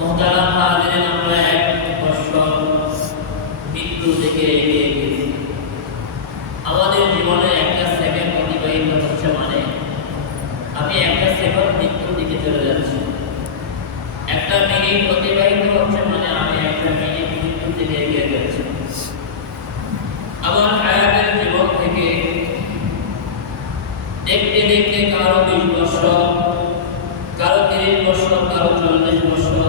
মোহতারাম হাজিরিন, আমরা এক বছর মৃত্যু থেকে এগিয়ে গেছি। আমাদের জীবনে একটা সেকেন্ড অতিবাহিত হচ্ছে মানে আমি একটা সেকেন্ড মৃত্যুর দিকে চলে যাচ্ছি। একটা মিনিট অতিবাহিত হচ্ছে মানে আমি একটা মিনিট মৃত্যুর দিকে এগিয়ে যাচ্ছি। আমার হায়াতের জীবন থেকে দেখতে দেখতে কারো 20 বছর, কারো 30 বছর, কারো 40 বছর,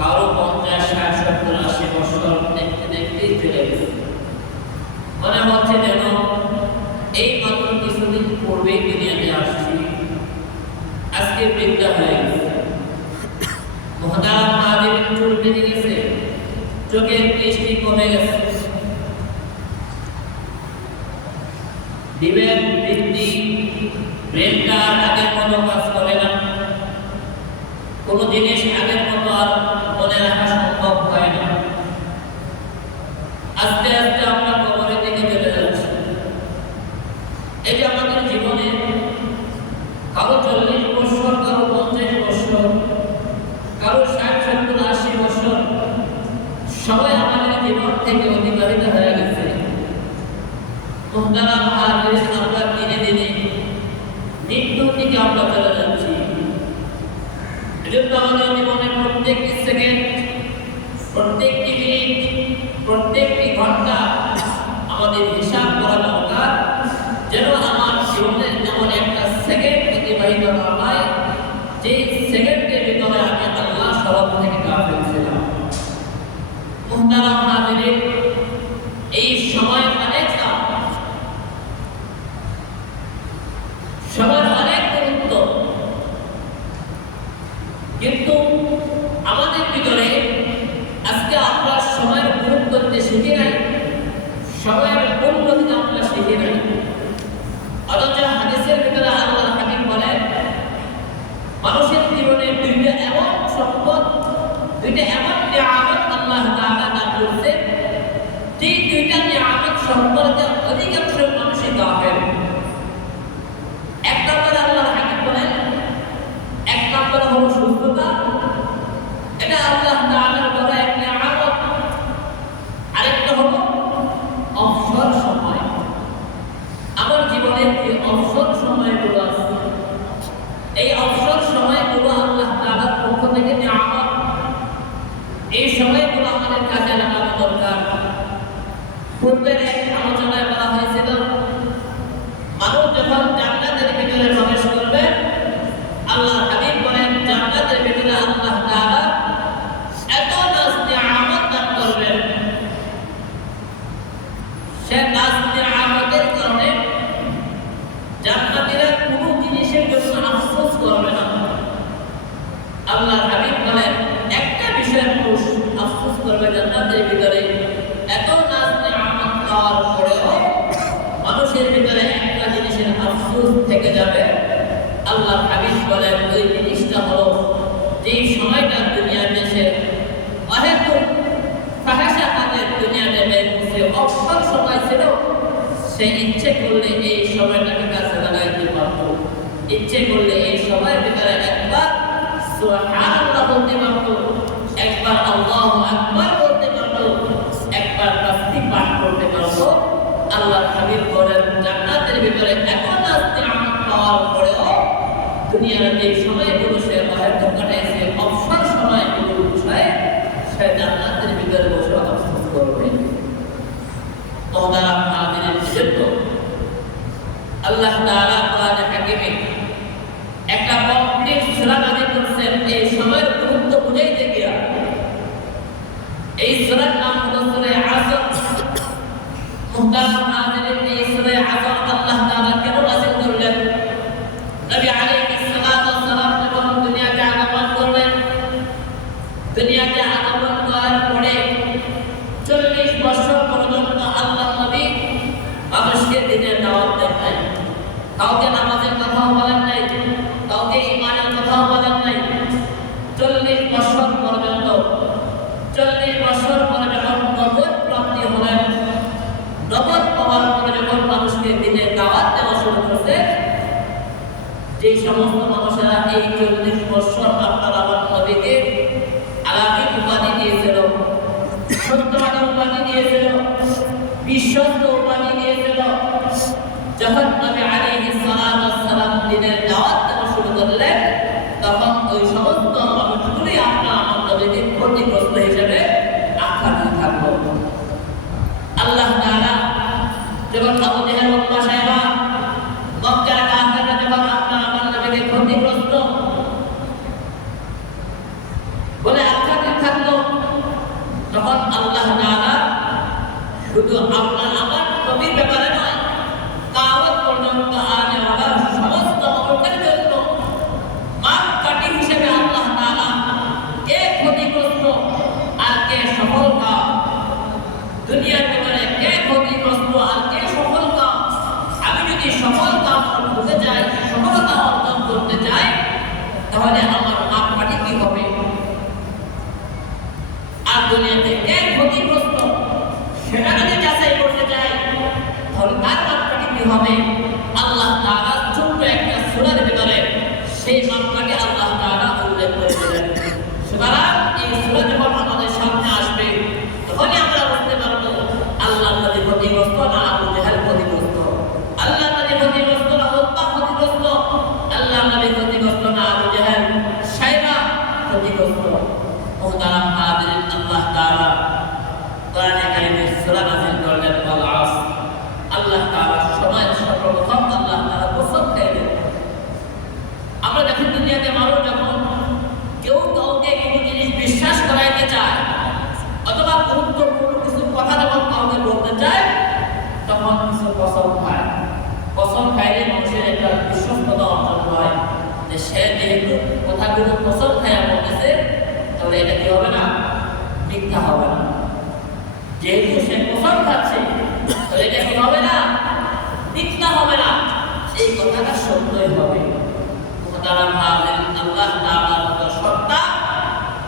কারো 50, 60, 70, 80 বছর দেখতে দেখতেই চলে গেছে। মনে হচ্ছে যেন এই মাত্র কিছুদিন পূর্বেই দুনিয়াতে আসছি, আজকে বৃদ্ধা হয়ে গেছে। মহতারাম হাজিরিন, চুল বেঁধে গেছে, চোখের দৃষ্টি কমে গেছে, বিবেক বৃদ্ধি, ব্রেনটা আগের মতো কাজ করে না, কোনো জিনিস আগের মতো আর মনে রাখা সম্ভব হয় না। আস্তে আস্তে আমরা কবরের দিকে চলে যাচ্ছি। এই যে আমাদের জীবনে কারো 40 বছর, কারো 50 বছর, কারো 60, 70, 80 বছর, সবাই আমাদের জীবন থেকে অতিবাহিত হয়ে গেছে। মোহতারাম হাজিরিন, আমরা দিনে দিনে মৃত্যুর দিকে আমরা চলে যাচ্ছি। এজন্য আমাদের জীবনের প্রত্যেকটি সেকেন্ড, প্রত্যেকটি মিনিট, প্রত্যেকটি ঘন্টা আমাদের হিসাব করা দরকার, যেন আমার জীবনের এমন একটা সেকেন্ড অতিবাহিত না হয় যে সেকেন্ডের ভিতরে আমি আল্লাহ স্মরণ থেকে গাফিল ছিলাম। মোহতারাম হাজিরিন, এই সময় অনেকটা, সময়ের অনেক গুরুত্ব, কিন্তু আমাদের ভিতরে আজকে আমরা সময়ের গুরুত্ব দিতে শিখি নাই, সময়ের মূল্য দিতে আমরা শিখি নাই। অথচ হাদিসের ভিতরে আল্লাহর হাবিব বলেন, মানুষের জীবনে দুইটা এমন সম্পদ, দুইটা এমন নিয়ামত আল্লাহ তাআলা দান করেছেন, যে দুইটা নিয়ামত সম্পর্কে অধিকাংশ মানুষই গাফেল। এক নম্বরে আল্লাহর হাবিব বলেন, এক নম্বরে হলো সুস্থতা, এটা আল্লাহ তাআলার বড় এক নিয়ামত। আরেকটা হলো অবসর সময়। আমার জীবনের যে অবসর সময়গুলো আছে, এই অবসর সময়গুলো আল্লাহ তাআলার পক্ষ থেকে নিয়ামত। এই সময়গুলো আমাদের কাজে লাগানো দরকার। পূর্বের এক আলোচনায় বলা হয়েছিল, মানুষ যখন জান্নাতের ভিতরে প্রবেশ করবে, আল্লাহর হাবিব বলেন, জান্নাতের ভিতরে আল্লাহ তাআলা এত নাজ নিয়ামত দান করবেন, সে নাজ নিয়ামতের কারণে জান্নাতীরা কোনো জিনিসের জন্য আফসোস করবে না। আল্লাহর হাবিব বলেন, একটা বিষয়ে মানুষ আফসোস করবে জান্নাতের ভিতরে, এত নাজ নিয়ামত পাওয়ার পরেও মানুষের ভিতরে একটা জিনিসের আফসোস থেকে যাবে। আল্লাহর হাবিব বলেন, ওই জিনিসটা হলো যেই সময়টা দুনিয়াতে সে অহেতুক ফাহিশা কাজে দুনিয়াতে বের করছে, অবসর সময় ছিল, সে ইচ্ছে করলে এই সময়টাকে কাজে লাগাইতে পারত, ইচ্ছে করলে এই সময়ের ভিতরে একবার সুবহানাল্লাহ বলতে পারত, একবার আল্লাহু আকবার বলতে পারত, একবার তাসবিহ পাঠ করতে পারত। আল্লাহর হাবিব বলেন, জান্নাতের ভিতরে এত নাজ নিয়ামত পাওয়ার পরেও দুনিয়ার যে সময়গুলো সে অহেতুক কাটাইছে, অবসর সময়গুলো বিষয়ে সে জান্নাতের ভিতরে বসে আফসোস করবে। মোহতারাম হাজিরিন, জন্য আল্লাহ তাআলা কোরআনে হাকিমে একটা কমপ্লিট সূরা নাযিল করেছেন এই সময়ের গুরুত্ব বুঝাইতে গিয়া। এই সূরার নাম হলো সূরা আসর। মোহতারাম হাজিরিন, এই সূরা আসর আল্লাহ তাআলা কেন নাযিল করলেন? নবী আলাইহিস সালাতু ওয়াস সালাম যখন দুনিয়াতে আগমন করলেন, দুনিয়াতে আগমন করার পরে 40 বছর পর্যন্ত আল্লাহ নবী মানুষকে দ্বীনের দাওয়াত দেন নাই, কাউকে নামাজের কথাও বলেন নাই, কাউকে ঈমানের কথাও বলেন নাই। 40 বছর পর্যন্ত, 40 বছর পরে যখন নবুয়ত প্রাপ্তি হলেন, নবুয়ত পাওয়ার পরে যখন মানুষকে দ্বীনের দাওয়াত দেওয়া শুরু করছে, যে সমস্ত মানুষেরা এই 40 বছর আপনার আমার নবীকে বিশ্বস্ত উপাধি দিয়েছিল। যখন নবী আলাইহিস সালাম দিনের দাওয়াত দেওয়া শুরু করলেন, তখন ওই সমস্ত মানুষগুলি আপনার আমার নবীকে ক্ষতিগ্রস্ত হিসেবে আখ্যা দিয়ে থাকলো। আল্লাহ তাআলা যখন আবু জেহেল উতবা সাহেবা মক্কার কাফেররা যখন আপনার আমার নবীকে ক্ষতিগ্রস্ত বলে আখ্যা দিয়ে থাকলো, তখন আল্লাহ তাআলা শুধু আপনার আমার নবীর ব্যাপারে নয়, কিয়ামত পর্যন্ত আনে ওয়ালা সমস্ত মানুষের জন্য মাপকাঠি হিসেবে আল্লাহ তাআলা কে ক্ষতিগ্রস্ত আর কে সফল কাম, দুনিয়ার ভিতরে কে ক্ষতিগ্রস্ত আর কে সফল কাম। আমি যদি সফল কাম হতে চাই, সফলতা অর্জন করতে চাই, তাহলে আমার মাপকাঠি কি হবে? আর দুনিয়াতে কে ক্ষতিগ্রস্ত সেটা যদি যাচাই করতে চাই, তাহলে তার মাপকাঠি কি হবে? আল্লাহ তাআলা ছোট্ট একটা সূরার ভিতরে সেই মাপকাঠি আল্লাহ তাআলা উল্লেখ করেছিলেন। সুতরাং এই সূরা যখন আমাদের সামনে আসবে, তখনই আমরা বুঝতে পারবো আল্লাহ নবী ক্ষতিগ্রস্ত না আবু জেহেল ক্ষতিগ্রস্ত, আল্লাহ নবী ক্ষতিগ্রস্ত না উতবা ক্ষতিগ্রস্ত, আল্লাহ নবী ক্ষতিগ্রস্ত না আবু জেহেল সাইবা ক্ষতিগ্রস্ত। মুহতারাম হাজিরিন, আল্লাহ তাআলা কোরআনে কারিমে সূরা নাযিল করলেন ওয়াল আসর। আল্লাহ তাআলা সময়ের সর্বপ্রথম আল্লাহ তাআলা কসম খাইলেন। আমরা দেখেন দুনিয়াতে মানুষ যখন কেউ কাউকে কোনো জিনিস বিশ্বাস করাইতে চায় অথবা গুরুত্বপূর্ণ কিছু কথা যখন কাউকে বলতে চায়, তখন কিছু কসম খায়। কসম খাইলে মানুষের একটা বিশ্বস্ততা অর্জন হয় যে সে যেহেতু কথাগুলো কসম খাইয়া বলতেছে, তাহলে এটা কি হবে না? মিথ্যা হবে না। যেহেতু সে কসম খাচ্ছে, তাহলে এটা কি হবে না? মিথ্যা হবে না। এই কথাটা সত্যই হবে। মুহতারাম হাজিরিন, আল্লাহ তাআলার মতো সত্তা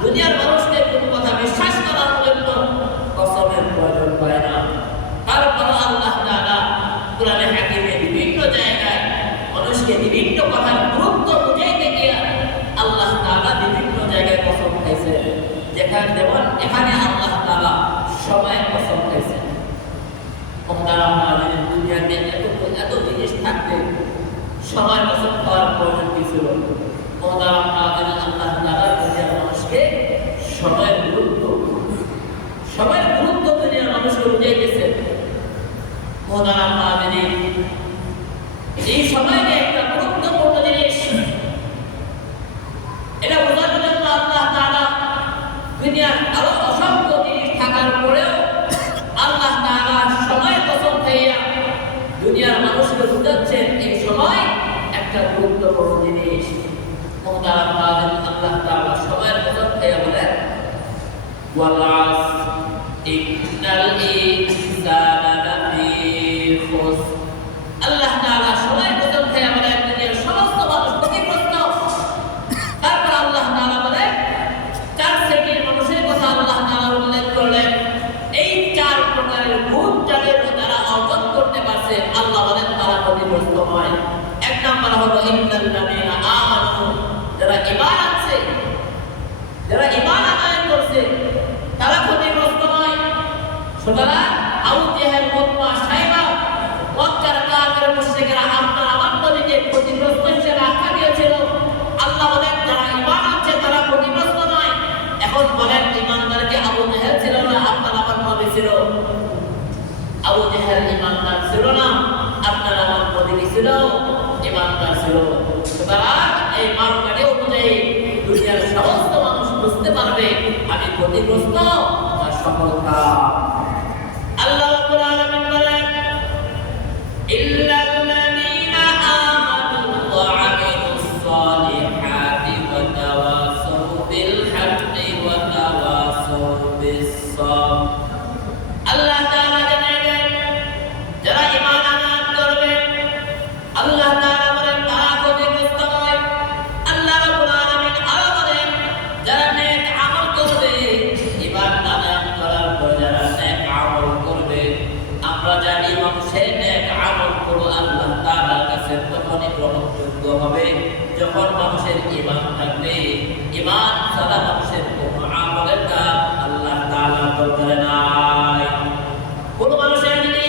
দুনিয়ার মানুষকে কোনো কথা বিশ্বাস করার জন্য কসমের প্রয়োজন হয় না। তারপর আল্লাহ তাআলা কোরআনে হাকিমে বিভিন্ন জায়গায় মানুষকে বিভিন্ন কথার গুরুত্ব বুঝাইতে গিয়ে আল্লাহ তাআলা বিভিন্ন জায়গায় কসম খাইছে। যেমন এখানে আল্লাহ তাআলা সময়ের কসম খাইছে। মুহতারাম হাজিরিন, দুনিয়াতে এত জিনিস থাকতে সময়ের কসম খাওয়ার প্রয়োজন কি ছিল? মুহতারাম হাজিরিন, আল্লাহ তাআলা দুনিয়ার মানুষকে সময়ের গুরুত্ব দুনিয়ার মানুষকে বুঝাইতেছে। মুহতারাম হাজিরিন, এই সময়টা একটা গুরুত্বপূর্ণ জিনিস। এটা বোঝার জন্য আল্লাহ তাআলা দুনিয়ার আরো অসংখ্য জিনিস থাকার পরেও আল্লাহ তাআলা সময়ের কসম খাইয়া দুনিয়ার মানুষকে বুঝাচ্ছেন এই সময় একটা গুরুত্বপূর্ণ জিনিস। মুহতারাম হাজিরিন, আল্লাহ তাআলা সময়ের কসম খাইয়া বলেন ওয়াল আসর ইন্নাল ইনসানা লাফি খুসর। আল্লাহ তাআলা সময়ের কসম খাইয়া বলেন দুনিয়ার সমস্ত মানুষ ক্ষতিগ্রস্ত। তারপর আল্লাহ তাআলা বলেন চার শ্রেণীর মানুষের কথা আল্লাহ তাআলা উল্লেখ করলেন। এই চার প্রকারের গুণ যারা অর্জন করতে পারছে, আল্লাহ বলেন তারা ক্ষতিগ্রস্ত হয়। এক নাম্বার হলো ইন্নাল্লাযীনা আমানু, যারা ঈমান আনছে, যারা ঈমান আনয়ন করছে, তারা ক্ষতিগ্রস্ত হয়। সুতরাং আবু জেহেল, উতবা, সাইবা, মক্কার কাফের মুশরিকরা আপনার আমার নবীকে ক্ষতিগ্রস্ত হিসেবে আখ্যা দিয়েছিল। আল্লাহ বলেন যারা ঈমান আনছে তারা ক্ষতিগ্রস্ত নয়। এখন বলেন ঈমানদারকে আবু জেহেল ছিল না, আপনার আমার নবী ছিল? আবু জেহেল ঈমানদার ছিল না, আপনার আমার নবী ছিল? ঈমানদার ছিল। সুতরাং এই মাপকাঠি অনুযায়ী দুনিয়ার সমস্ত মানুষ বুঝতে পারবে আমি ক্ষতিগ্রস্ত না সফলতা। আল্লাহ রাব্বুল আলামিন বলেন ইল্লাল্লাযীনা আমানু ওয়া আমিলুস সালিহাতি ওয়া তাওয়াসাউ বিল হাক্কি ওয়া তাওয়াসাউ বিস সাবর। আল্লাহ তাআলা জানালেন যারা ঈমান আনয়ন করবে, আল্লাহ তাআলা বলেন তারা ক্ষতিগ্রস্ত নয়। আল্লাহ রাব্বুল আলামিন আরো বলেন যারা নেক আমল করবে, ঈমান আনয়ন করার পর যারা নেক আমল করবে, আমরা জানি মানুষের নেক আমল করো আল্লাহ তাআলার কাছে তখনই গ্রহণযোগ্য হবে যখন মানুষের ঈমান থাকবে। ঈমান ছাড়া মানুষের কোনো আমলের কাজ আল্লাহ তাআলা করতে নাই। কোন মানুষের যদি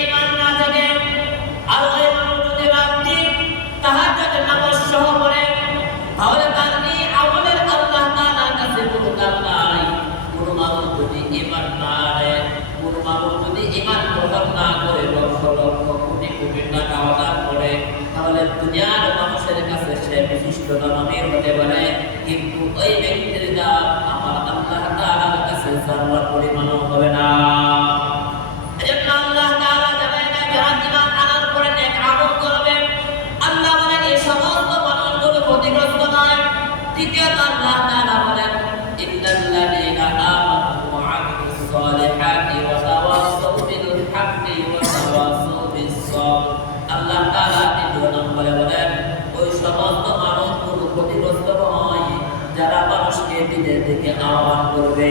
নিষ্ঠতা নবীর হতে পারে, কিন্তু ওই ব্যক্তির দাম আমার আল্লাহ তাআলার কাছে যারা পরিমাণও হবে না। এজন্য আল্লাহ তাআলা জানায় না যারা ঈমান আনার পরে নেক আমল করবে, আল্লাহ বলেন এই সমস্ত মানুষগুলো ক্ষতিগ্রস্ত নয়। দ্বিতীয়ত আল্লাহ তাআলা বলেন ইন্নাল্লাযীনা আমানু ওয়া আমিলুস সালিহাতি ওয়া তাওয়াসাউ বিল হাক্কি ওয়া তাওয়াসাউ বিস সাবর। আল্লাহ তাআলা দ্বিতীয় নম্বরে বলেন ওই সমস্ত মানুষগুলো ক্ষতিগ্রস্ত হয় যারা মানুষকে দিনের দিকে আহ্বান করবে,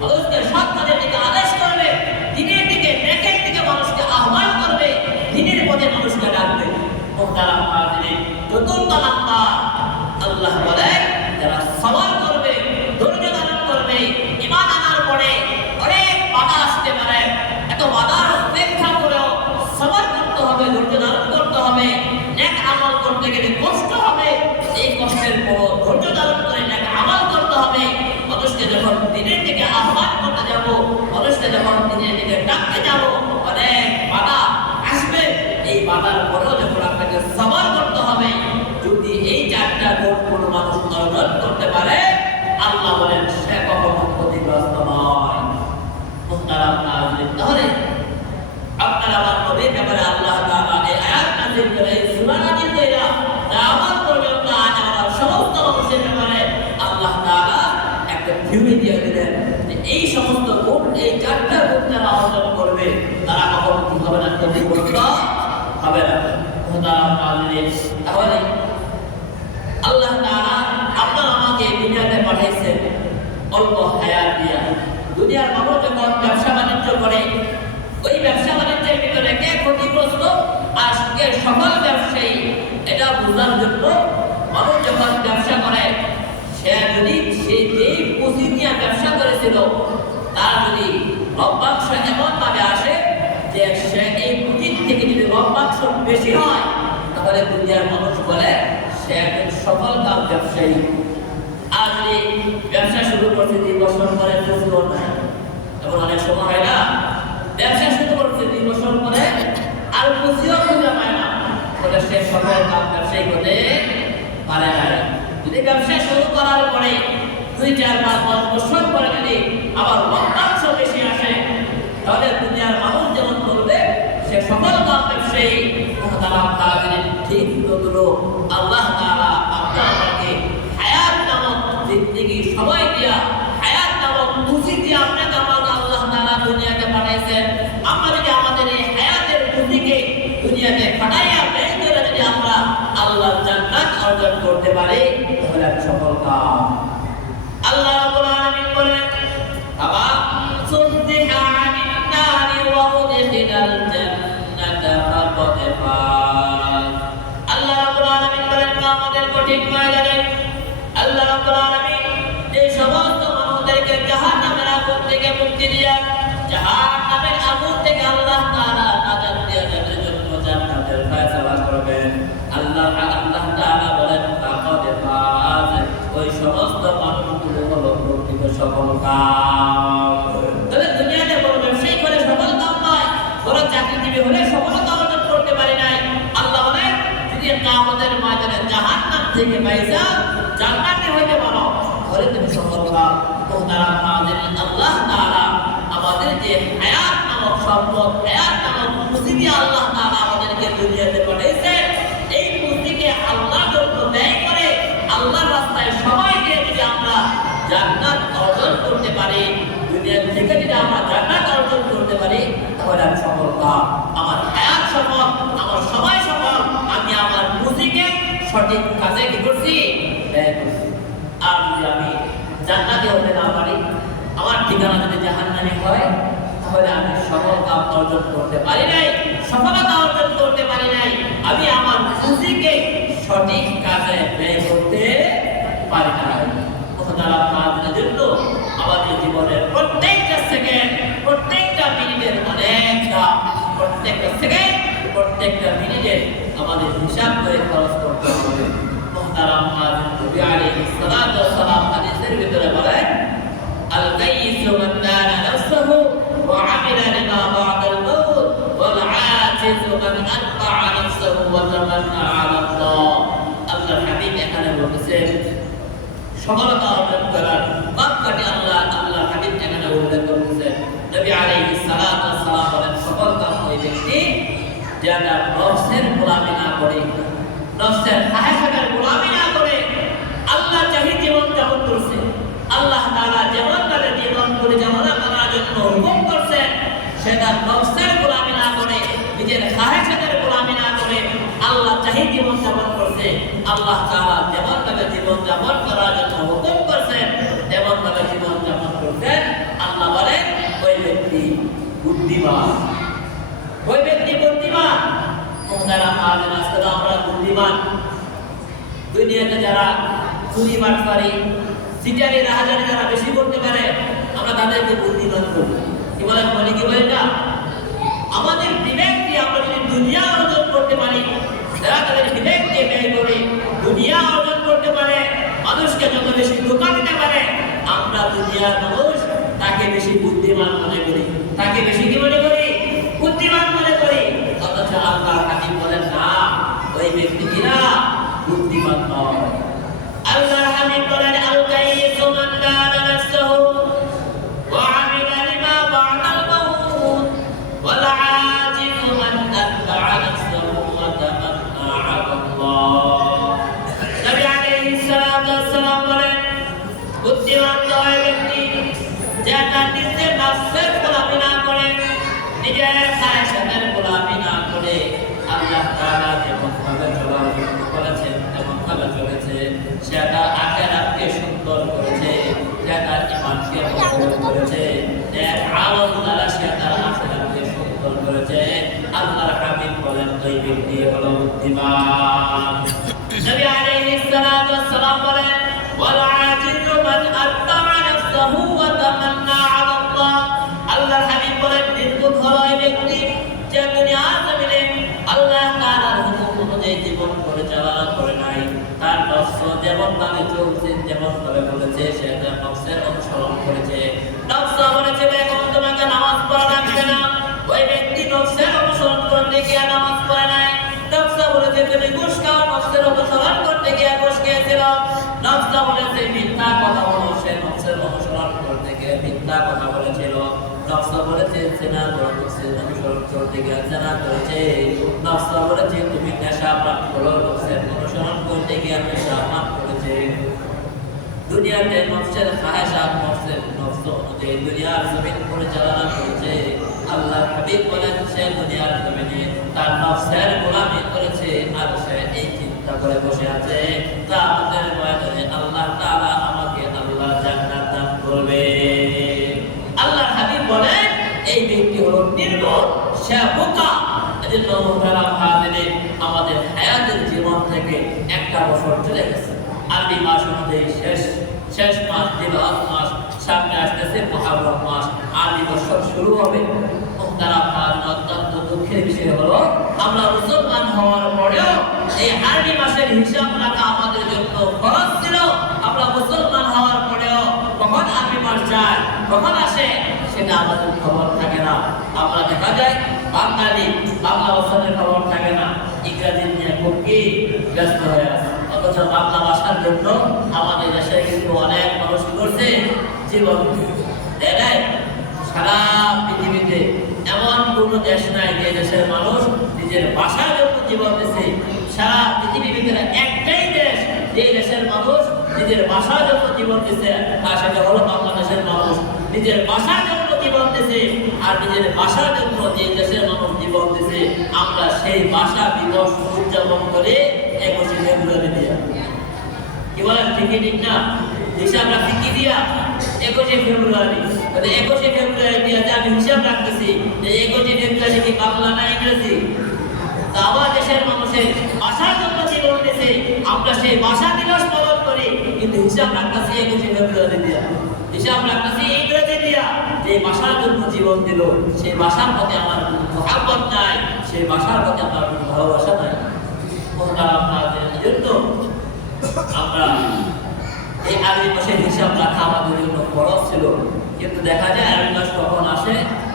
মানুষকে সৎ কাজের দিকে আদেশ করবে, দিনের দিকে নেকের দিকে মানুষকে আহ্বান করবে, দিনের পথে মানুষকে ডাকবে। মুহতারাম হাজিরিন, চতুর্থ নাম্বার আল্লাহ বলেন যারা সবর করবে, ধৈর্য ধারণ করবে। ঈমান আনার পরে অনেক বাধা আসতে পারে, এত বাধার উপেক্ষা করেও সবর করতে হবে, ধৈর্য ধারণ করতে হবে। নেক আমল করতে গেলে কষ্ট হবে, এই কষ্টের পর ধৈর্য ধারণ করে নেক আমল করতে হবে। মানুষকে যখন দিনের দিকে আহ্বান করতে যাব, মানুষকে যখন দিনের দিকে ডাকতে যাব, অনেক বাধা আসবে। এই বাধার পরেও যখন আপনাকে সবর করতে হবে, যদি এই চারটা গুণ কোনো মানুষ অর্জন করতে পারে, আল্লাহ বলেন সে কখনো ক্ষতিগ্রস্ত নয়। মুহতারাম হাজিরিন, তাহলে আপনারা আমার নবীর ব্যাপারে আল্লাহ তাআলা এই আয়াত নাযিল করে, এই সূরা নাযিল করে কিয়ামত পর্যন্ত আজ আমার সমস্ত মানুষের ব্যাপারে আল্লাহ তাআলা একটা থিওরি দিয়ে দিলেন যে এই সমস্ত গুণ, এই চারটা গুণ যারা অর্জন করবে তারা কখনো কি হবে না, ক্ষতিগ্রস্ত হবে না। মুহতারাম হাজিরিন, তাহলে আল্লাহ তাআলা আপনার আমাকে দুনিয়াতে পাঠিয়েছেন অল্প হায়াত দিয়া। দুনিয়ার মানুষ যখন ব্যবসা বাণিজ্য করে, ওই ব্যবসা বাণিজ্যের ভিতরে কে ক্ষতিগ্রস্ত আর কে সফল ব্যবসায়ী, এটা বোঝার জন্য মানুষ যখন ব্যবসা করে, সে যদি সে যেই পুঁজি নিয়ে ব্যবসা করেছিল তার যদি লভ্যাংশ এমন ভাবে আসে যে সে এই পুঁজির থেকে যদি লভ্যাংশ বেশি হয়, তাহলে দুনিয়ার মানুষ বলে সে একজন সফল কাম ব্যবসায়ী। আর যদি ব্যবসা শুরু করছে 2 বছর পরে পুঁজিও নাই, এখন অনেক সময় হয় না, ব্যবসা শুরু করছে 2 বছর পরে আর পুঁজিও খুঁজে পায় না, তাহলে সে সফল কাম ব্যবসায়ী হতে পারে না। যদি ব্যবসা শুরু করার পরে 2, 4, 5, 10 বছর পরে যদি আবার লভ্যাংশ বেশি আসে, তাহলে দুনিয়ার মানুষ যেমন বলবে সে সফল কাম ব্যবসায়ী। মুহতারাম হাজিরিন, ঠিক তদ্রূপ আল্লাহ তাআলা আপনাকে হায়াত নামক জিন্দেগি সময় দিয়া, হায়াত নামক পুঁজি দিয়ে আপনাকে আমাকে আল্লাহ তাআলা দুনিয়াতে পাঠিয়েছেন। আমরা যদি আমাদের এই হায়াতের পুঁজিকে দুনিয়াতে খাটাইয়া ব্যয় করে যদি আমরা আল্লাহর জান্নাত অর্জন করতে পারি, তাহলে আমি সফল কাম। আল্লাহ রাব্বুল আলামিন বলেন আবার সুবহানা আনিন নারি ওয়া উদখিলাল জান্নাতা ফাকাদ ফাজ। আল্লাহ রাব্বুল আলামিন বলেন কিয়ামতের কঠিন ময়দানে আল্লাহ রাব্বুল আলামিন যে সমস্ত মানুষদেরকে জাহান্নামের আগুন থেকে মুক্তি দিয়া, জাহান্নামের আগুন থেকে আল্লাহ তাআলা নাজাত দিয়া তাদের জন্য জান্নাতের ফয়সালা করবেন। আল্লাহ তাআলা বলেন ফাকাদ ফাজ, ওই সমস্ত মানুষগুলো হলো প্রকৃত সফল কাম। তাহলে দুনিয়াতে বড় ব্যবসায়ী করে সফল কাম নয়, বড় চাকরিজীবী হলে সফলতা অর্জন করতে পারে নাই। আল্লাহ বলেন যদি কিয়ামতের ময়দানে জাহান্নাম থেকে বাইসা জান্নাতে হইতে পারো, তাহলে তুমি সফল কাম। মুহতারাম হাজিরিন, আল্লাহ তাআলা আমাদের যে হায়াত নামক সম্পদ, হায়াত নামক পুঁজি দিয়ে আল্লাহ তাআলা আমাদেরকে দুনিয়াতে পাঠিয়েছেন, এই পুঁজিকে আল্লাহর জন্য ব্যয় করে আল্লাহর রাস্তায় সময় দিয়ে যদি আমরা জান্নাত অর্জন করতে পারি, দুনিয়া থেকে যদি আমরা জান্নাত অর্জন করতে পারি, তাহলে আমি সফল কাম। আমার হায়াত সফল, আমার সময় সফল, আমি আমার পুঁজিকে সঠিক কাজে কি করছি, ব্যয় করছি। আর যদি আমি জান্নাতে হতে না পারি, আমার ঠিকানা যদি জাহান্নামে হয়, তাহলে আমি সফল কাম অর্জন করতে পারি নাই, সফলতা অর্জন করতে পারি নাই। আমি আমার পুঁজিকে সঠিক কাজে ব্যয় করতে পারি নাই। মুহতারাম হাজিরিনের জন্য আমাদের জীবনের প্রত্যেকটা সেকেন্ড, প্রত্যেকটা মিনিটের অনেক দাম। প্রত্যেকটা সেকেন্ড, প্রত্যেকটা মিনিটের আমাদের হিসাব করে খরচ করতে হবে। মুহতারাম হাজিরিন, নবী আলাইহিস সালাতু ওয়াস সালাম হাদিসের ভিতরে বলেন আল কাইয়িসু মান দানা নাফসাহু ওয়া আমিলা লিমা বা'দাল মাউত ওয়াল আজিজু মান আনফা'a নাফসাহু ওয়া তামান্না 'আলা আল্লাহ। আল্লাহর হাবিব বলতেছেন সফলতা অর্জন করার বাক্যটি আল্লাহ হাবিব এখানে উল্লেখ করতেছেন। নবী আলাইহিস সালাতু ওয়াস সালাম বলেন সফলতা ওই ব্যক্তি যারা নফসের গোলামি না করে, নফসের খাহেসাতের গোলামি না করে আল্লাহ চাহি জীবন যাপন করছে, আল্লাহ তাআলা যেমন ভাবে জীবন পরিচালনা করার জন্য হুকুম করছেন সেটা নফসের গোলামি না করে, নিজের খাহেসাতের গোলামি না করে আল্লাহ চাহি জীবন যাপন করছে। আল্লাহ তাআলা যেমন ভাবে জীবন যাপন করার জন্য হুকুম করছেন তেমন ভাবে জীবন যাপন করছেন। আল্লাহ বলেন ওই ব্যক্তি বুদ্ধিমান, ওই ব্যক্তি বুদ্ধিমান। যারা আমাদের আজকে আমরা বুদ্ধিমান, দুনিয়াতে যারা চুরি বাটপারি সিটারি রাহাজারি যারা বেশি করতে পারে আমরা তাদেরকে বুদ্ধিমান করি। কি বলেন? বলি কি বলি না? আমাদের বিবেক দিয়ে আমরা যদি দুনিয়া অর্জন করতে পারি, যারা তাদের বিবেককে ব্যয় করে দুনিয়া অর্জন করতে পারে, মানুষকে যত বেশি ধোঁকা দিতে পারে, আমরা দুনিয়ার মানুষ তাকে বেশি বুদ্ধিমান মনে করি, তাকে বেশি কি মনে করি? বুদ্ধিমান মনে করি। অথচ আল্লাহর হাবিব বলেন না, ওই ব্যক্তি কিনা বুদ্ধিমান নয়। আল্লাহর হাবিব বলেন আল কাইয়িসু মান দানা নাফসাহু ওয়া আমিলা লিমা বা'দাল মাউত ওয়াল আজিজু মান আতবা'a নাফসাহু ওয়া তামান্না 'ala আল্লাহ। নবী আলাইহিস সালাতু ওয়াস সালাম বলেন বুদ্ধিমান ওই ব্যক্তি যে তার নিজের নফসের গোলামি না করে, নিজের খায়েশাতের গোলামি না করে আল্লাহ তাআলা যেমন ভাবে চলার জন্য বলেছেন তেমন ভাবে চলেছে, সে তার আখিরাতকে সুন্দর করেছে, সে তার ঈমানকে মজবুত করেছে, নেক আমল দ্বারা সে তার আখিরাতকে সুন্দর করেছে। আল্লাহর হাবিব বলেন ওই ব্যক্তি হলো বুদ্ধিমান। নবী আলাইহিস সালাতু ওয়াস সালাম বলেন ওয়াল আজিজু মান আত্তা'a নাফসাহু ওয়া তামান্না 'ala আল্লাহ। আল্লাহর হাবিব বলেন নির্বুদ্ধ হলো ওই ব্যক্তি যে দুনিয়ার জমিনে আল্লাহ তাআলার হুকুম অনুযায়ী জীবন পরিচালনা করে নাই, তার নফস যেমন ভাবে চলছে যেমন ভাবে বলেছে সে তার নফসের অনুসরণ করেছে। নফস বলেছে এখন তোমাকে নামাজ পড়া লাগবে না, ওই ব্যক্তি নফসের অনুসরণ করতে গিয়ে নামাজ পড়ে নাই। নফস বলেছে তুমি ঘুষ খাও, নফসের অনুসরণ করতে গিয়ে ঘুষ খেয়েছিল। নফস বলেছে মিথ্যা কথা বলো, সে নফসের অনুসরণ করতে গিয়ে মিথ্যা কথা বলেছিল। নফস বলেছে জেনা করো, নফসের অনুসরণ করতে গিয়ে জেনা করেছে। নফস বলেছে তুমি নেশা পান করো, নফসের অনুসরণ করতে গিয়ে নেশা পান করেছে। দুনিয়াতে নফসের খাহেশাত নফস অনুযায়ী দুনিয়ার জমিন পরিচালনা করেছে। আল্লাহর হাবিব বলেন সে দুনিয়ার জমিনে তার নফসের গোলামি করেছে আর সে এই চিন্তা করে বসে আছে কিয়ামতের ময়দানে আল্লাহ তাআলা আমাকে আল্লাহ জান্নাত দান করবে। আল্লাহর হাবিব বলেন এই ব্যক্তি হলো নির্বোধ, সে বোকা। এজন্য মুহতারাম হাজিরিন, আমাদের হায়াতের জীবন থেকে একটা বছর চলে গেছে। আরবি মাস অনুযায়ী শেষ মাস জিলহজ মাস, সামনে আসতেছে মুহররম মাস, আরবি বছর শুরু হবে। মুহতারাম হাজিরিন, অত্যন্ত দুঃখের বিষয় হলো আমরা মুসলমান হওয়ার পরেও এই আরবি মাসের হিসাব রাখা আমাদের জন্য খরচ ছিল। আমরা মুসলমান হওয়ার পরেও কখন আরবি মাস যায় কখন আসে সেটা আমাদের খবর থাকে না। আমরা দেখা যায় বাঙালি বাংলা বছরের খবর থাকে না, ইংরেজি নিয়ে খুব কি ব্যস্ত হয়ে আছে। অথচ বাংলা ভাষার জন্য আমাদের দেশে কিন্তু অনেক মানুষ করছে জীবন দেয়। সারা পৃথিবীতে এমন কোনো দেশ নাই যে দেশের মানুষ নিজের ভাষার জন্য জীবন দিচ্ছে। সারা পৃথিবীর ভিতরে একটাই দেশ যে দেশের মানুষ নিজের ভাষার জন্য জীবন দিচ্ছে, আর সেটা হলো বাংলাদেশের মানুষ। নিজের ভাষার জন্য জীবন দিচ্ছে, আর নিজের ভাষার জন্য যে দেশের মানুষ জীবন দিচ্ছে, আমরা সেই ভাষা দিবস উদযাপন করে 21শে ফেব্রুয়ারি দিয়া। কি বলেন? ঠিকই ঠিক না? হিসাব রাখছি কি দিয়া? 21শে ফেব্রুয়ারি। 21শে ফেব্রুয়ারি দিয়া যে আমি হিসাব রাখতেছি যে 21শে ফেব্রুয়ারি কি বাংলা না ইংরেজি? আমার দেশের মানুষের ভাষার জন্য জীবন দিয়েছে, আমরা সেই ভাষা দিবস পালন করি, কিন্তু হিসাব রাখতেছি 21শে ফেব্রুয়ারি দিয়া, হিসাব রাখতেছি ইংরেজি দিয়া। যে ভাষার জন্য জীবন দিল সেই ভাষার প্রতি আমার কোনো মহব্বত নাই, সেই ভাষার প্রতি আমার কোনো ভালোবাসা নাই। এই জন্য আমরা এই আরবি মাসের হিসাব রাখা আমাদের জন্য খরচ ছিল, কিন্তু দেখা যায় আরবি মাস কখন আসে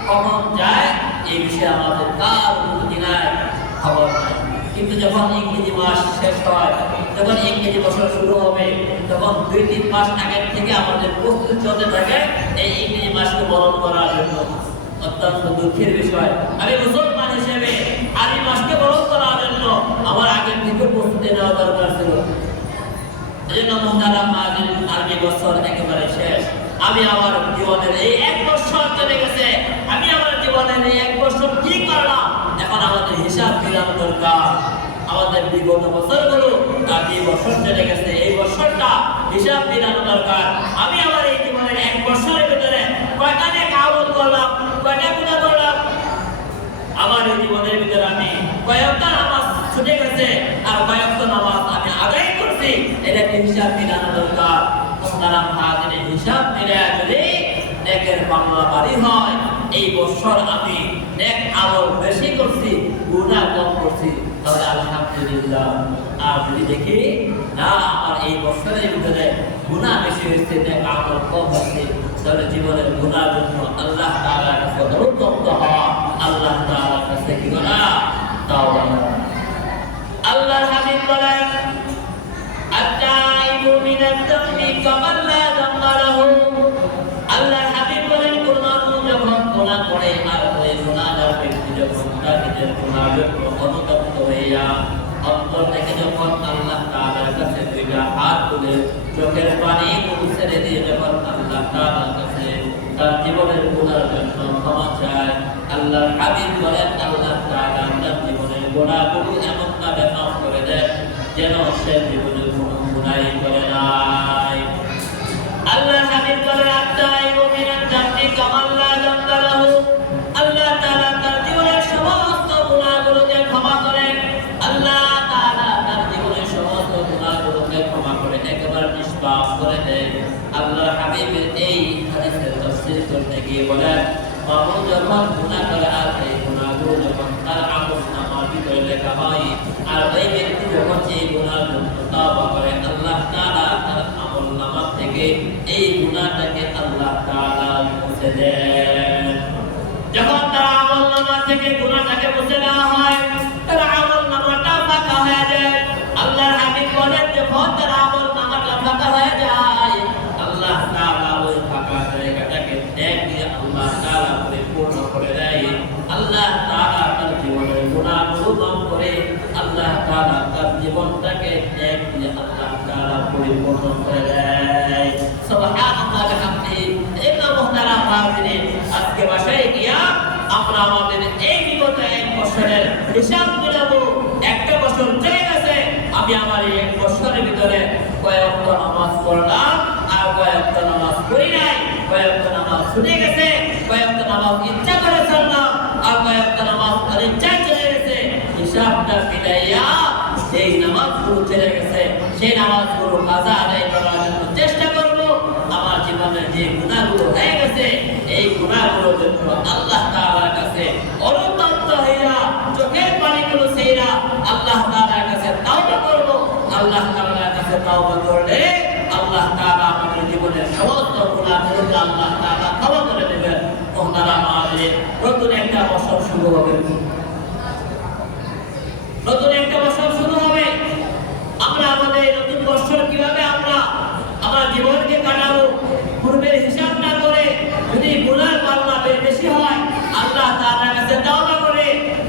কখন যায় এই বিষয়ে আমাদের কার কোনো দিনার খবর নাই। কি কিন্তু যখন ইংরেজি মাস শেষ হয়, যখন ইংরেজি বছর শুরু হবে, তখন 2-3 মাস আগের থেকে আমাদের প্রস্তুতি চলতে থাকে এই ইংরেজি মাসকে বরণ করার জন্য। অত্যন্ত দুঃখের বিষয়, আমি মুসলমান হিসেবে আরবি মাসকে বরণ করার জন্য আমার আগের থেকে প্রস্তুতি নেওয়া দরকার ছিল। এজন্য মুহতারাম হাজিরিন, আরবি বছর একেবারে শেষ। আমি আমার জীবনের এই 1 বছর চলে গেছে, আমি আমার জীবনের এই 1 বছর কি করলাম এখন আমাদের হিসাব মিলানো দরকার। আমাদের বিগত বছরগুলো আর এই বছর চলে গেছে, এই বছরটা হিসাব মিলানো দরকার। আমি আমার এই জীবনের 1 বছরের ভিতরে কয়টা নেক আমল করলাম, কয়টা গুনাহ করলাম, আমার এই জীবনের ভিতরে আমি কয়েকটা নামাজ ছুটে গেছে আর কয়েকটা নামাজ আমি আদায় করছি, এটা হিসাব মিলানো দরকার। মুহতারাম হাজিরিন, হিসাব মিলায়া যদি নেকের পাল্লা ভারী হয়, এই বছর আমি নেক আমল বেশি করছি, গুনাহ কম করছি, তাহলে আলহামদুলিল্লাহ। আর যদি দেখি না আমার এই বছরের ভিতরে গুনাহ বেশি হয়েছে, নেক আমল কম হচ্ছে, তাহলে জীবনের গুনার জন্য আল্লাহ তাআলার কাছে অনুতপ্ত হওয়া, আল্লাহ তাআলার কাছে কি করা, তাওবা করা। আল্লাহর হাবিব বলেন, আত-তাইবু মিনাত যামবি কামান লা যামবা লাহু। আল্লাহর হাবিব বলেন, কোন মানুষ যখন গুনাহ করে আর ওই গুনাহগার ব্যক্তি যখন তার নিজের গুনার জন্য অনুতপ্ত হইয়া অন্তর থেকে যখন আল্লাহ তাআলার কাছে দুইটা হাত তুলে চোখের পানি মুছে দিয়ে যখন আল্লাহ তাআলার কাছে তার জীবনের গুনার জন্য ক্ষমা চায়, আল্লাহর হাবিব বলেন আল্লাহ তাআলা তার জীবনের গুনাহগুলো এমন ভাবে মাফ করে দেন যেন সে জীবনে কোনো গুনাহই করে নাই। আল্লাহর হাবিব বলেন, আত-তাইবু মিনাত যামবি কামান লা যামবা লাহু। আল্লাহ তাআলা তার জীবনের সমস্ত গুনাহগুলোকে ক্ষমা করেন। আল্লাহ তাআলা তার জীবনের সমস্ত গুনাহগুলোকে ক্ষমা করে একেবারে নিষ্পাপ করে দেন। আল্লাহর হাবিবের এই হাদিসের তাফসীর করতে গিয়ে বলেন, মানুষ যখন গুনাহ করে আর এই গুনাহগুলো যখন তার আমলনামার ভিতরে লেখা হয় আর ওই ব্যক্তি যখন এই গুনাহের জন্য তওবা করে, আল্লাহ তাআলা তার আমলনামা থেকে এই গুনাহটাকে আল্লাহ তাআলা মুছে দেন। যখন তার আমলনামা থেকে গুনাহটাকে মুছে দেওয়া হয়, তার আমলনামাটা ফাঁকা হয়ে যায়। আল্লাহর হাবিব বলেন, যখন তার আমলনামাটা ফাঁকা হয়ে যায়, আল্লাহ তাআলা ওই ফাঁকা জায়গাটাকে নেক দিয়ে আল্লাহ তাআলা পরিপূর্ণ করে দেয়। আল্লাহ তাআলা তার জীবনের গুনাহগুলো মাফ করে আল্লাহ তাআলা তার জীবনটাকে নেক দিয়ে আল্লাহ তাআলা পরিপূর্ণ করে দেয়। সুবহানাল্লাহ ওয়া বিহামদিহি। ইন্না মুহতারাম হাজিরিন, আজকে বাসায় গিয়া আমরা আমাদের এই বিগত 1 বছরের হিসাব মিলাবো। 1 বছর চলে গেছে, আমি আমার এই 1 বছরের ভিতরে কয়েকটা নামাজ পড়লাম আর কয়েকটা নামাজ পড়ি নাই, কয়েকটা নামাজ ছুটে গেছে, কয়েকটা নামাজ ইচ্ছা করে চললাম আর কয়েকটা নামাজ অনিচ্ছায় চলে গেছে। হিসাবটা মিলাইয়া যেই নামাজগুলো চলে গেছে সেই নামাজগুলো কাজা আদায় করার জন্য চেষ্টা করব। আমার জীবনের যে গুনাহগুলো হয়ে গেছে এই গুনাহগুলোর জন্য আল্লাহ তাআলার কাছে অনুতপ্ত হইয়া চোখের পানিগুলো ছেড়া আল্লাহ তাআলার কাছে তাওবা করব। আল্লাহ তাআলার কাছে তাওবা করলে আল্লাহ তাআলা আমাদের জীবনের সমস্ত গুনাহগুলোকে আল্লাহ তাআলা ক্ষমা করে দেবেন। মুহতারাম হাজিরিন, নতুন একটা বছর শুরু হবে, নতুন একটা বছর শুরু হবে। আমরা আমাদের নতুন বছর কিভাবে আমরা আমার জীবনকে কাটাবো, পূর্বের হিসাব না করে যদি গুনার পাল্লা বেশি হয় আল্লাহ তাআলার কাছে তাওবা করে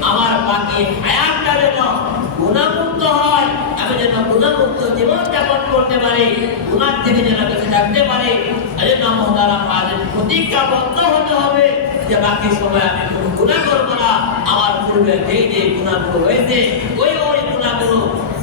আমার বাকি হায়াতটা যেন গুনাহমুক্ত হয়, আমি যেন গুনাহমুক্ত জীবন যাপন করতে পারি, গুনাহ থেকে যেন বেঁচে থাকতে পারি। এজন্য মুহতারাম হাজিরিন, প্রতিজ্ঞাবদ্ধ হতে হবে যে বাকি সময় আমি কোনো গুনাহ করব না। আমার পূর্বে যে গুনাহগুলো হয়েছে ওই গুনাহগুলো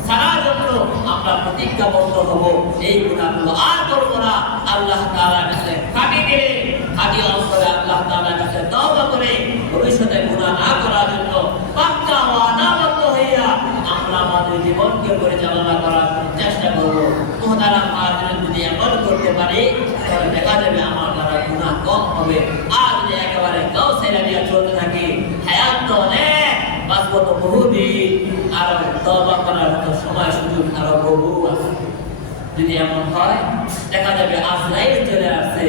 ছাড়ার জন্য আমরা প্রতিজ্ঞাবদ্ধ হব, এই গুনাহগুলো আর করব না। আল্লাহ তাআলার কাছে খাঁটি দিলে খাঁটি অন্তরে আল্লাহ তাআলার কাছে তওবা করে ভবিষ্যতে গুনাহ না করার জন্য পাক্কা ওয়াদাবদ্ধ হইয়া আমরা আমাদের জীবনকে পরিচালনা করার চেষ্টা করব। মুহতারাম হাজিরিন, যদি এমন করতে পারি তাহলে দেখা যাবে আমার দ্বারা গুনাহ কম হবে। আর যদি একেবারে গাও ছেড়ে দিয়ে চলতে থাকি, হায়াত তো অনেক, বাঁচব তো বহুদিন, আর তওবা করার মতো সময় সুযোগ আরো বহু আছে। যদি এমন হয় দেখা যাবে আজরাইল চলে আসছে,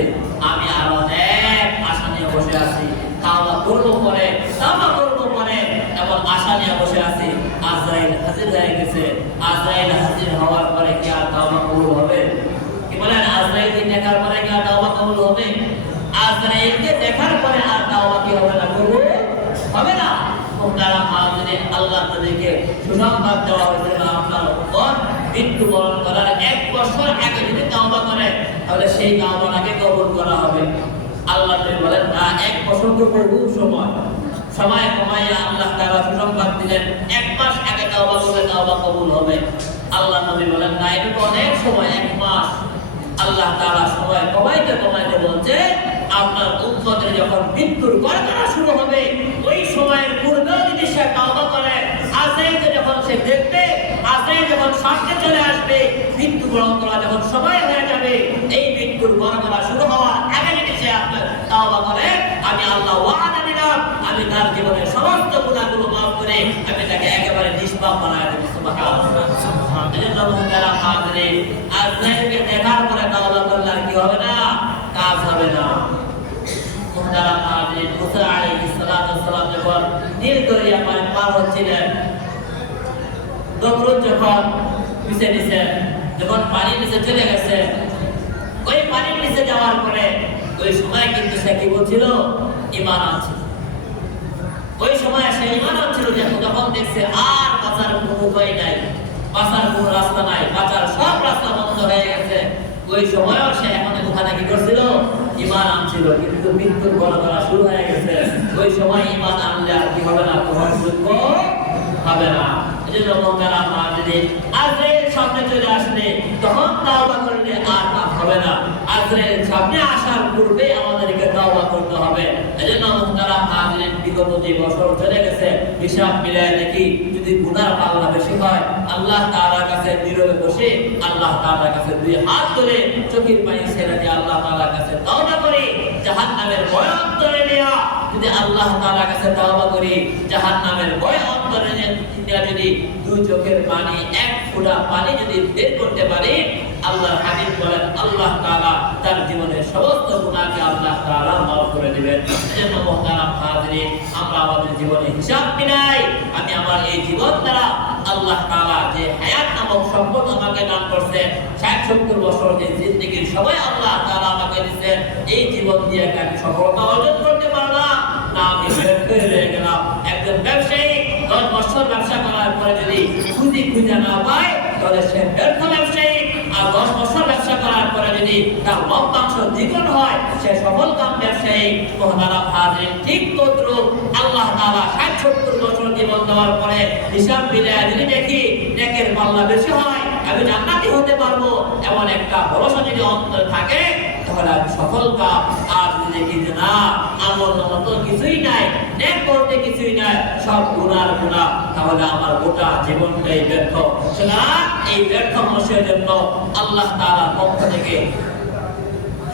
আমি আর অনেক আশা নিয়ে বসে আছি, তাওবা করবো পরে, তাওবা করবো পরে, এমন আশা নিয়ে বসে আছি। আজরাইল হবে। আজরাইলকে দেখার পরে আর তাওবা কি হবে না, কবুল হবে না। তারা হাজিরে আল্লাহ নবীকে সুসংবাদ দেওয়া হয়েছে, আপনার উপর মৃত্যুবরণ করার 1 বছর আগে যদি তাওবা করে তাহলে সেই তাওবাটাকে কবুল করা হবে। আল্লাহ নবী বলেন না, 1 বছর তো বহু সময় কমাইয়া আল্লাহ তাআলা সুসংবাদ দিলেন 1 মাস আগে তাওবা করলে তাওবা কবুল হবে। আল্লাহ নবী বলেন না, এটা অনেক সময়, 1 মাস। আল্লাহ তাআলা সময় কমাইতে বলছে আপনার উম্মতের যখন মৃত্যুর গড়গড়া শুরু হবে ওই সময়ের পূর্বেও যদি সে তাওবা করে, আজরাইলকে যখন সে দেখবে, আজরাইল যখন সামনে চলে আসবে, মৃত্যুবরণ করা যখন সময় হয়ে যাবে, এই মৃত্যুর গড়গড়া শুরু হওয়ার আগে যদি সে আপনার তাওবা করে, আমি আল্লাহ ওয়াদা দিলাম আমি তার জীবনের সমস্ত গুনাহগুলো মাফ করে আমি তাকে একেবারে নিষ্পাপ বানায় দেব। সুবহানাল্লাহ। এজন্য মুহতারাম হাজিরিন, আজরাইলকে দেখার পরে তাওবা করলে আর কি হবে না, কাজ হবে না। মুহতারাম হাজিরিন, মুসা আলাইহিস সালাম যখন নীল দরিয়া পার হচ্ছিলেন, নমরুদ যখন পিছে যখন পানির নিচে চলে গেছে, ওই পানির নিচে যাওয়ার পরে ওই সময় কিন্তু সে কি বলছিল, ঈমান আছে। ওই সময় সে ঈমান ছিল যে যখন দেখছে আর বাঁচার কোনো উপায় নাই, বাঁচার কোনো রাস্তা নাই, বাঁচার সব রাস্তা বন্ধ হয়ে গেছে, ওই সময়ও সে এখন ওখানে কি করছিল, ঈমান আনছিল। কিন্তু মৃত্যুর গড়গড়া শুরু হয়ে গেছে, ওই সময় ঈমান আনলে আর কি হবে না, গ্রহণযোগ্য হবে না। এজন্য মুহতারাম হাজিরিন, আজরাইল সামনে চলে আসলে তখন তাওবা করলে আর পাপ হবে না। আজরাইল সামনে আসার পূর্বে আমাদেরকে তাওবা করতে হবে। এজন্য মুহতারাম হাজিরিন, বিগত যে বছর চলে গেছে হিসাব মিলায় দেখি, যদি গুনার পাল্লা বেশি হয়, আল্লাহ তাআলার কাছে নীরবে বসে আল্লাহ তাআলার কাছে 2 হাত ধরে চোখের পানি ছেড়ে দিয়ে আল্লাহ তাআলার কাছে তাওবা করি, জাহান্নামের ভয় অন্তরে নেয়া যদি আল্লাহ তাআলার কাছে তাওবা করি, জাহান্নামের ভয় অন্তরে নিয়ে যদি 2 চোখের পানি 1 ফোঁটা পানি যদি বের করতে পারি, আল্লাহর হাবিব বলেন আল্লাহ তাআলা তার জীবনের সমস্ত গুনাহকে আল্লাহ তাআলা মাফ করে দিবেন। এজন্য মুহতারাম হাজিরিন, আমরা আমাদের জীবনে হিসাব মিলাই, আমি আমার এই জীবন দ্বারা আল্লাহ তাআলা যে হায়াত নামক সম্পদ আমাকে দান করছেন, 60-70 বছর যে জিন্দেগির সময় আল্লাহ তাআলা আমাকে দিয়েছেন, এই জীবন দিয়ে আমি সফলতা অর্জন করতে পারলাম না, আমি ব্যর্থ হয়ে গেলাম। একজন ব্যবসায়ী 10 বছর ব্যবসা করার পরে যদি খুঁজে না পায় তাহলে সে ব্যর্থ ব্যবসায়ী। আর 10 বছর ব্যবসা করার পরে যদি তার লভ্যাংশ দ্বিগুণ হয়, সে সফল কাম ব্যবসায়ী। মুহতারাম হাজিরিন, ঠিক তদ্রূপ আল্লাহ তাআলা 60-70 বছর জীবন দেওয়ার পরে হিসাব মিলায় যদি দেখি নেকের পাল্লা বেশি হয়, আমি জান্নাতি হতে পারবো, এমন একটা ভরসা যদি অন্তরে থাকে, তাহলে আমি সফল কাম। আর যদি দেখি যে না, আমল মতো কিছুই নাই, নেক করতে কিছুই নাই, সব গুনার গুনাহ, তাহলে আমার গোটা জীবনটাই ব্যর্থ। সুতরাং এই ব্যর্থ মানুষের জন্য আল্লাহ তাআলার পক্ষ থেকে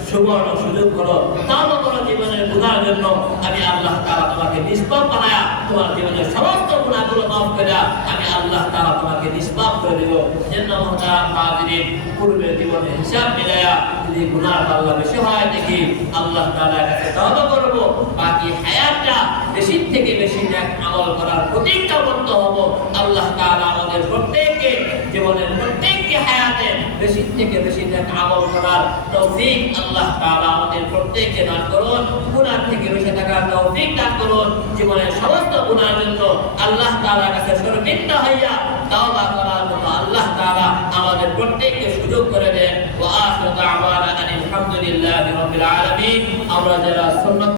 সুবর্ণ সুযোগ হলো, তাওবা করো জীবনের গুনাহের জন্য, আমি আল্লাহ তাআলা তোমাকে নিষ্পাপ বানায়া তোমার জীবনের সমস্ত গুনাহগুলো মাফ করে আমি আল্লাহ তাআলা তোমাকে নিষ্পাপ করে দেব। জন্য মুহতারাম হাজিরিন, পূর্বের জীবনের হিসাব মিলায়া যদি গুনার পাল্লা বেশি হয় দেখি আল্লাহ তাআলার কাছে তওবা করব, বাকি হায়াতটা বেশি থেকে বেশি নেক আমল করার প্রতিজ্ঞাবদ্ধ হব। আল্লাহ তাআলা আমাদের প্রত্যেককে জীবনের প্রত্যেকটি হায়াতে বেশি থেকে বেশি নেক আমল করার তৌফিক আল্লাহ তাআলা আমাদের প্রত্যেককে দান করুন। গুনাহ থেকে বেঁচে থাকার তৌফিক দান করুন। জীবনের সমস্ত গুনাহের জন্য আল্লাহ তাআলার কাছে শর্মিন্দা হইয়া